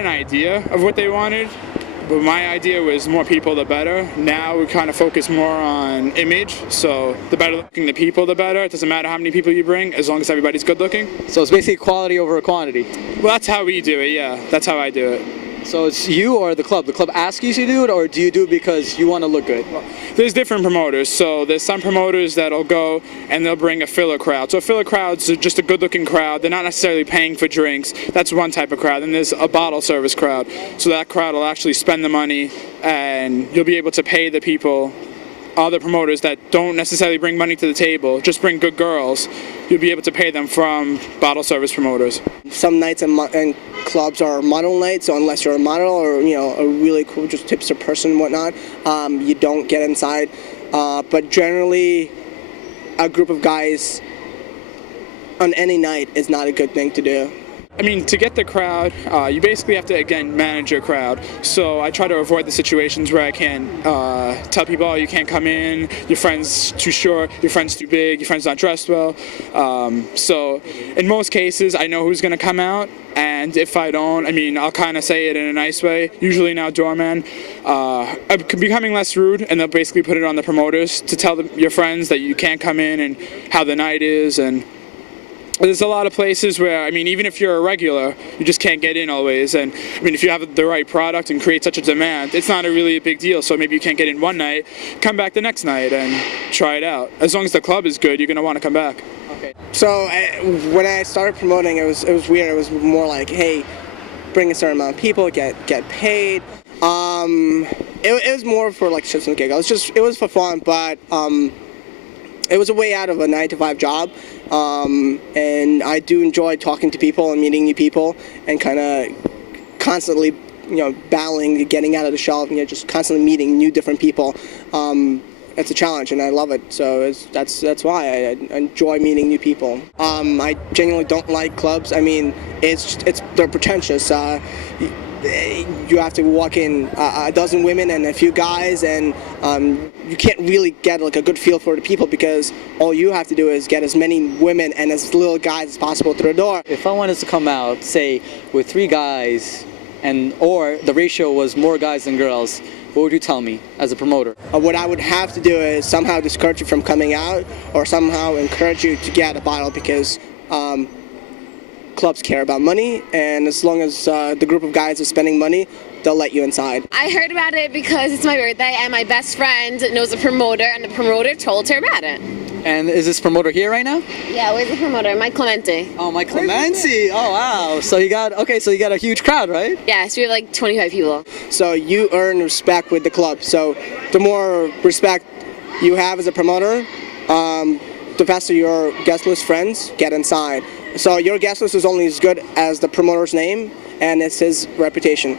an idea of what they wanted, but my idea was more people the better. Now we kind of focus more on image, so the better looking the people, the better. It doesn't matter how many people you bring, as long as everybody's good looking. So it's basically quality over quantity. Well, that's how we do it, yeah. That's how I do it. So it's you or the club? The club asks you to do it, or do you do it because you want to look good? There's different promoters. So there's some promoters that'll go and they'll bring a filler crowd. So a filler crowd's just a good-looking crowd. They're not necessarily paying for drinks. That's one type of crowd. Then there's a bottle service crowd. So that crowd will actually spend the money, and you'll be able to pay the people, other promoters that don't necessarily bring money to the table, just bring good girls. You'll be able to pay them from bottle service promoters. Some nights and clubs are model nights, so unless you're a model or a really cool, just tipster person and whatnot, you don't get inside. But generally, a group of guys on any night is not a good thing to do. I mean, to get the crowd, you basically have to, again, manage your crowd. So I try to avoid the situations where I can tell people, oh, you can't come in, your friend's too short, your friend's too big, your friend's not dressed well. So in most cases, I know who's going to come out, and if I don't, I mean, I'll kind of say it in a nice way. Usually now, doorman, I'm becoming less rude, and they'll basically put it on the promoters to tell your friends that you can't come in and how the night is. And there's a lot of places where, I mean, even if you're a regular, you just can't get in always. And I mean, if you have the right product and create such a demand, it's not really a big deal. So maybe you can't get in one night, come back the next night and try it out. As long as the club is good, you're going to want to come back. Okay. So when I started promoting, it was weird. It was more like, hey, bring a certain amount of people, get paid. It was more for like shits and giggles. It was for fun, but it was a way out of a 9-to-5 job, and I do enjoy talking to people and meeting new people and kind of constantly, battling, getting out of the shell, just constantly meeting new different people. It's a challenge, and I love it. So that's why I enjoy meeting new people. I genuinely don't like clubs. I mean, they're pretentious. You have to walk in a dozen women and a few guys, and you can't really get like a good feel for the people because all you have to do is get as many women and as little guys as possible through the door. If I wanted to come out, say, with 3 guys, or the ratio was more guys than girls, what would you tell me as a promoter? What I would have to do is somehow discourage you from coming out, or somehow encourage you to get a bottle, because clubs care about money, and as long as the group of guys are spending money, they'll let you inside. I heard about it because it's my birthday and my best friend knows a promoter, and the promoter told her about it. And is this promoter here right now? Yeah, where's the promoter? Mike Clemente. Oh, Mike Clemente. Oh, wow. So you got a huge crowd, right? Yes, we have like 25 people. So you earn respect with the club. So the more respect you have as a promoter, the faster your guest list friends get inside. So your guest list is only as good as the promoter's name and it's his reputation.